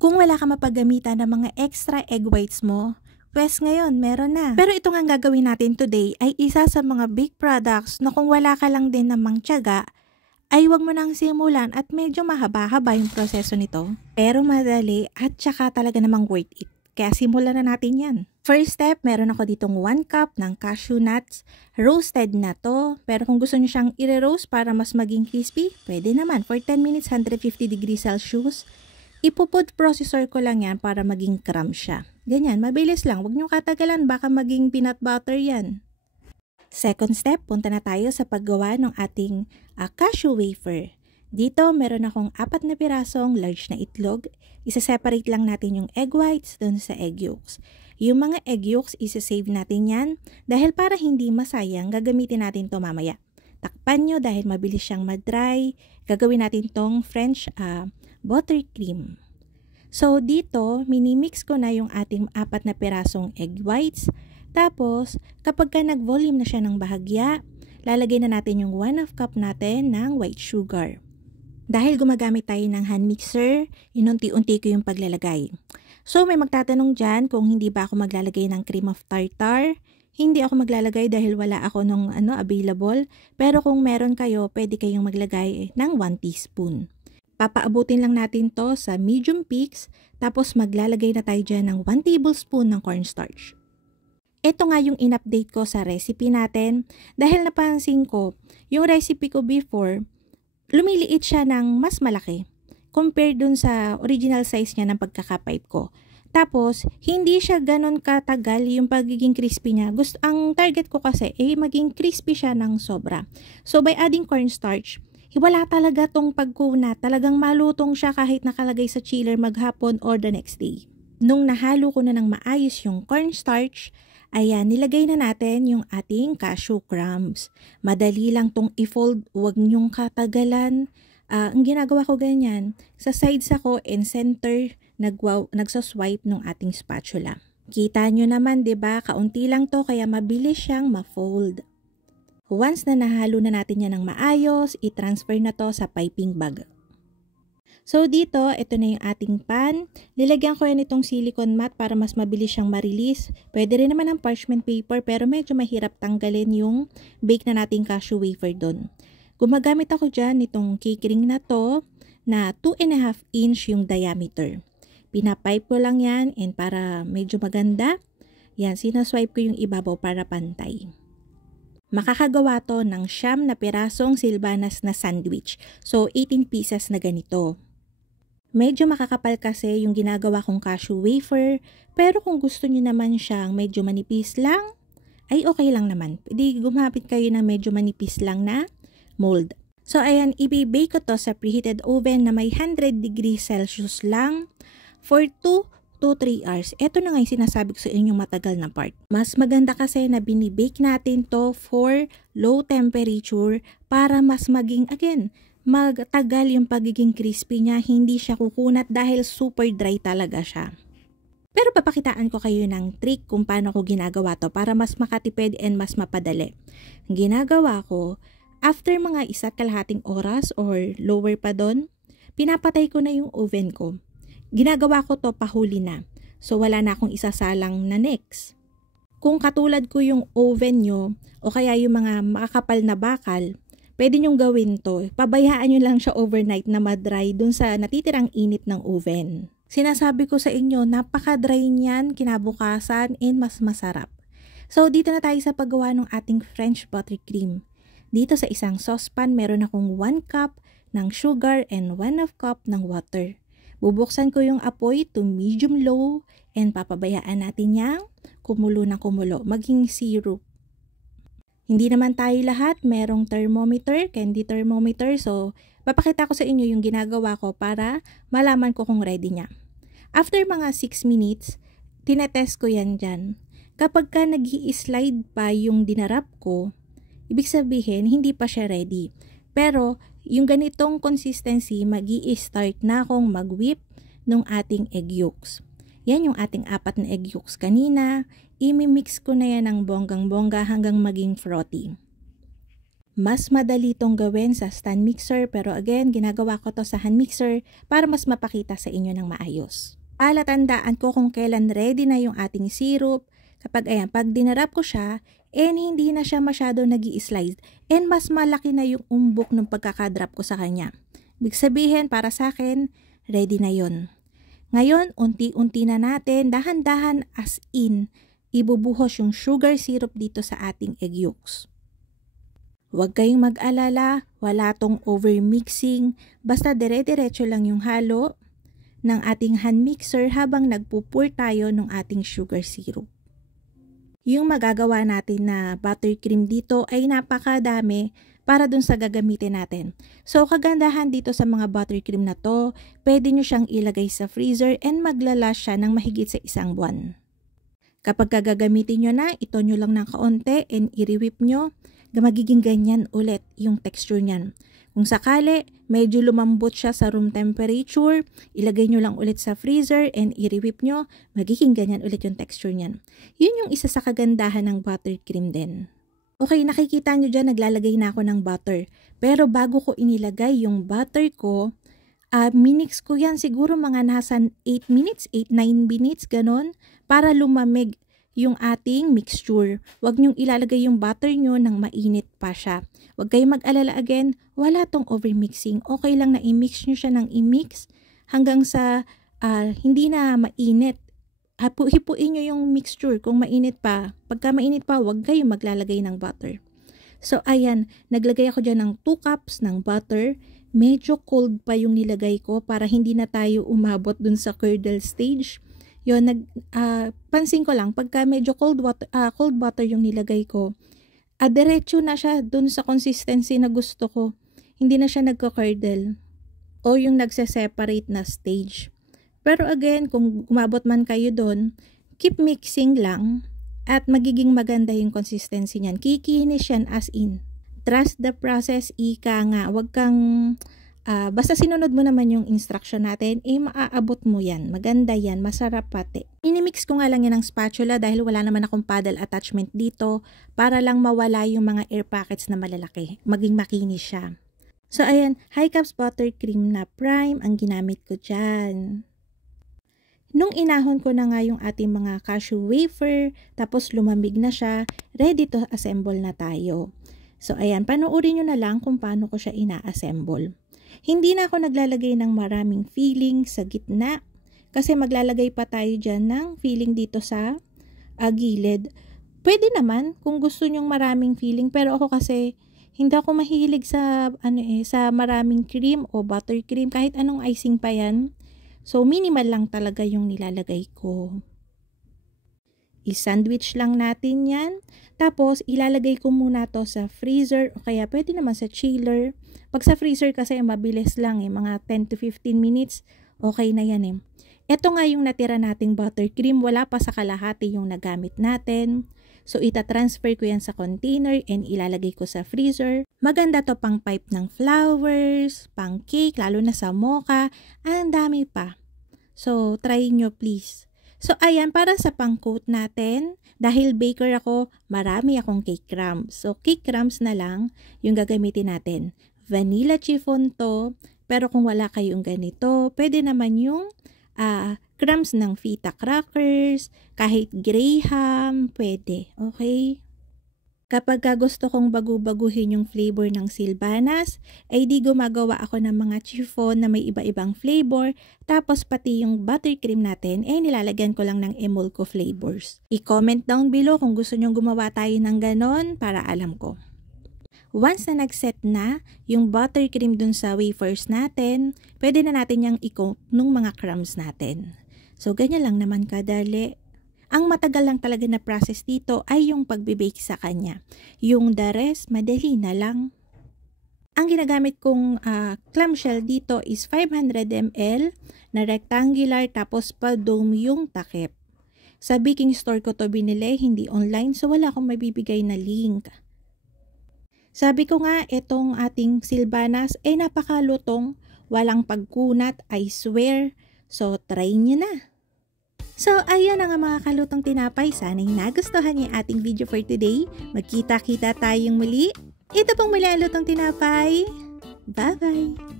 Kung wala ka mapagamitan ng mga extra egg whites mo, pues ngayon meron na. Pero ito nga gagawin natin today ay isa sa mga big products na kung wala ka lang din namang tiyaga, ay wag mo nang simulan at medyo mahaba-haba yung proseso nito. Pero madali at saka talaga namang worth it. Kaya simulan na natin yan. First step, meron ako ditong 1 cup ng cashew nuts. Roasted na to. Pero kung gusto nyo siyang i-roast para mas maging crispy, pwede naman. For 10 minutes, 150 degrees Celsius. Ipo-food processor ko lang yan para maging crumb siya. Ganyan, mabilis lang. Huwag nyo katagalan, baka maging peanut butter yan. Second step, punta na tayo sa paggawa ng ating cashew wafer. Dito, meron akong 4 na pirasong large na itlog. Isa-separate lang natin yung egg whites dun sa egg yolks. Yung mga egg yolks, isa-save natin yan dahil para hindi masayang, gagamitin natin to mamaya. Takpan nyo dahil mabilis siyang ma-dry. Gagawin natin tong French buttercream. So, dito, minimix ko na yung ating 4 na pirasong egg whites. Tapos, kapag nag-volume na siya ng bahagya, lalagay na natin yung 1/2 cup natin ng white sugar. Dahil gumagamit tayo ng hand mixer, inunti-unti ko yung paglalagay. So, may magtatanong dyan kung hindi ba ako maglalagay ng cream of tartar. Hindi ako maglalagay dahil wala ako nung available. Pero kung meron kayo, pwede kayong maglagay ng 1 teaspoon. Papaabutin lang natin to sa medium peaks, tapos maglalagay na tayo dyan ng 1 tablespoon ng cornstarch. Ito nga yung in-update ko sa recipe natin dahil napansin ko, yung recipe ko before, lumiliit siya ng mas malaki compared dun sa original size niya ng pagkakapipe ko. Tapos, hindi siya ganun katagal yung pagiging crispy niya. Ang target ko kasi maging crispy siya ng sobra. So, by adding cornstarch, wala talaga tong pagkunat. Talagang malutong siya kahit nakalagay sa chiller maghapon or the next day. Nung nahalo ko na ng maayos yung cornstarch, ayan, nilagay na natin yung ating cashew crumbs. Madali lang tong i-fold, huwag nyong katagalan. Ang ginagawa ko ganyan, sa sides ako and center, nagsaswipe ng ating spatula. Kita nyo naman, 'di ba? Kaunti lang to kaya mabilis siyang ma-fold. Once na nahalo na natin yan ng maayos, i-transfer na to sa piping bag. So dito, ito na yung ating pan. Nilagyan ko yan itong silicone mat para mas mabilis siyang ma-release. Pwede rin naman ng parchment paper pero medyo mahirap tanggalin yung bake na nating cashew wafer doon. Gumagamit ako dyan nitong cake ring na to na 2.5 inch yung diameter. Pinapipe ko lang yan and para medyo maganda, yan, sinaswipe ko yung ibabaw para pantay. Makakagawa to ng 9 na pirasong silbanas na sandwich. So 18 pieces na ganito. Medyo makakapal kasi yung ginagawa kong cashew wafer, pero kung gusto niyo naman siyang medyo manipis lang, ay okay lang naman. Pwede gumamit kayo ng medyo manipis lang na mold. So ayan, i-bake ko to sa preheated oven na may 100 degrees Celsius lang for 2 to 3 hours. Ito na nga yung sinasabi ko sa inyong matagal na part. Mas maganda kasi na binibake natin to for low temperature para mas maging, again, magtagal yung pagiging crispy niya, hindi siya kukunat dahil super dry talaga siya. Pero papakitaan ko kayo ng trick kung paano ko ginagawa to para mas makatipid and mas mapadali. Ang ginagawa ko, after mga 1.5 oras or lower pa doon, pinapatay ko na yung oven ko. Ginagawa ko to pahuli na. So wala na akong isasalang na next. Kung katulad ko yung oven nyo o kaya yung mga makakapal na bakal, pwede nyong gawin to. Pabayaan nyo lang siya overnight na ma-dry dun sa natitirang init ng oven. Sinasabi ko sa inyo, napaka-dry niyan, kinabukasan, and mas masarap. So dito na tayo sa paggawa ng ating French buttercream. Dito sa isang saucepan, meron akong 1 cup ng sugar and 1/2 cup ng water. Bubuksan ko yung apoy to medium-low and papabayaan natin yang kumulo na kumulo, maging syrup. Hindi naman tayo lahat merong thermometer, candy thermometer, so papakita ko sa inyo yung ginagawa ko para malaman ko kung ready niya. After mga 6 minutes, tinetest ko yan dyan. Kapag ka nag-i-slide pa yung dinarap ko, ibig sabihin hindi pa siya ready. Pero yung ganitong consistency, mag-i-start na akong mag-whip ng ating egg yolks. Yan yung ating 4 na egg yolks kanina. I-mix ko na yan ng bonggang-bongga hanggang maging frothy. Mas madali tong gawin sa stand mixer pero again, ginagawa ko to sa hand mixer para mas mapakita sa inyo ng maayos. Palatandaan ko kung kailan ready na yung ating syrup. Kapag ayan, pag dinarap ko siya, and hindi na siya masyado nag-i-slide and mas malaki na yung umbok ng pagkakadrop ko sa kanya. Ibig sabihin, para sa akin, ready na yon. Ngayon, unti-unti na natin, dahan-dahan as in, ibubuhos yung sugar syrup dito sa ating egg yolks. Huwag kayong mag-alala, wala tong over-mixing, basta dire-diretso lang yung halo ng ating hand mixer habang nagpupur tayo ng ating sugar syrup. Yung magagawa natin na buttercream dito ay napakadami para dun sa gagamitin natin. So kagandahan dito sa mga buttercream na to, pwede nyo siyang ilagay sa freezer and maglalast siya ng mahigit sa 1 buwan. Kapag gagamitin nyo na, ito nyo lang ng kaunti and i-whip nyo, magiging ganyan ulit yung texture niyan. Kung sakali, medyo lumambot siya sa room temperature, ilagay nyo lang ulit sa freezer and i-whip nyo, magiging ganyan ulit yung texture niyan. Yun yung isa sa kagandahan ng buttercream din. Okay, nakikita nyo dyan, naglalagay na ako ng butter. Pero bago ko inilagay yung butter ko, minix ko yan siguro mga nasa 8 minutes, 8-9 minutes, ganon, para lumamig yung ating mixture. Huwag nyong ilalagay yung butter nyo nang mainit pa siya. Huwag kayong mag-alala again, wala tong overmixing. Okay lang na i-mix nyo siya ng i-mix hanggang sa hindi na mainit. Hipuin nyo yung mixture kung mainit pa. Pagka mainit pa, huwag kayong maglalagay ng butter. So ayan, naglagay ako dyan ng 2 cups ng butter. Medyo cold pa yung nilagay ko para hindi na tayo umabot dun sa curdle stage. Yun, pansin ko lang, pagka medyo cold butter yung nilagay ko, diretso na siya dun sa consistency na gusto ko. Hindi na siya nagka-curdle o yung nagse-separate na stage. Pero again, kung umabot man kayo dun, keep mixing lang at magiging maganda yung consistency niyan. Kikinis yan as in. Trust the process, ika nga. Huwag kang basta sinunod mo naman yung instruction natin, maaabot mo yan. Maganda yan, masarap pati. Inimix ko nga lang yan ng spatula dahil wala naman akong paddle attachment dito para lang mawala yung mga air pockets na malalaki. Maging makinis siya. So ayan, High Caps Buttercream na prime ang ginamit ko dyan. Nung inahon ko na nga yung ating mga cashew wafer, tapos lumamig na siya, ready to assemble na tayo. So ayan, panoorin nyo na lang kung paano ko siya ina-assemble. Hindi na ako naglalagay ng maraming filling sa gitna kasi maglalagay pa tayo dyan ng filling dito sa gilid. Pwede naman kung gusto nyong maraming filling pero ako kasi hindi ako mahilig sa, sa maraming cream o buttercream kahit anong icing pa yan. So minimal lang talaga yung nilalagay ko. I-sandwich lang natin yan. Tapos, ilalagay ko muna to sa freezer o kaya pwede naman sa chiller. Pag sa freezer kasi mabilis lang mga 10 to 15 minutes, okay na yan Ito nga yung natira nating buttercream, wala pa sa kalahati yung nagamit natin. So, ita-transfer ko yan sa container and ilalagay ko sa freezer. Maganda to pang pipe ng flowers, pang cake, lalo na sa mocha. Ang dami pa. So, try nyo please. So, ayan, para sa pang-coat natin, dahil baker ako, marami akong cake crumbs. So, cake crumbs na lang yung gagamitin natin. Vanilla chiffon to, pero kung wala kayong ganito, pwede naman yung crumbs ng feta crackers, kahit graham, pwede. Okay? Kapag gusto kong bagu-baguhin yung flavor ng silbanas, ay di gumagawa ako ng mga chiffon na may iba-ibang flavor, tapos pati yung buttercream natin, nilalagyan ko lang ng Emulco flavors. I-comment down below kung gusto nyong gumawa tayo ng ganon para alam ko. Once na nag-set na yung buttercream dun sa wafers natin, pwede na natin yung i-coat nung mga crumbs natin. So, ganyan lang naman kadali. Ang matagal lang talaga na process dito ay yung pagbe-bake sa kanya. Yung the rest, madali na lang. Ang ginagamit kong clamshell dito is 500 ml na rectangular tapos pa dome yung takip. Sa baking store ko to binili, hindi online, so wala akong mabibigay na link. Sabi ko nga, itong ating silbanas ay napakalutong, walang pagkunat, I swear. So, try nyo na. So, ayan na nga mga kalutong tinapay. Sana'y nagustuhan niyo ating video for today. Magkita-kita tayong muli. Ito pong muli ang lutong tinapay. Bye-bye!